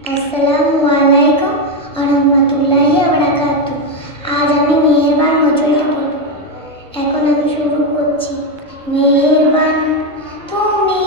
আসসালামু আলাইকুম আরহামতুল্লাহি বারাকাতু আজ আমি মেহেরবান পড়ব। এখন আমি শুরু করছি। মেহেরবান তুমি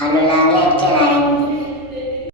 Hanımlarla gelen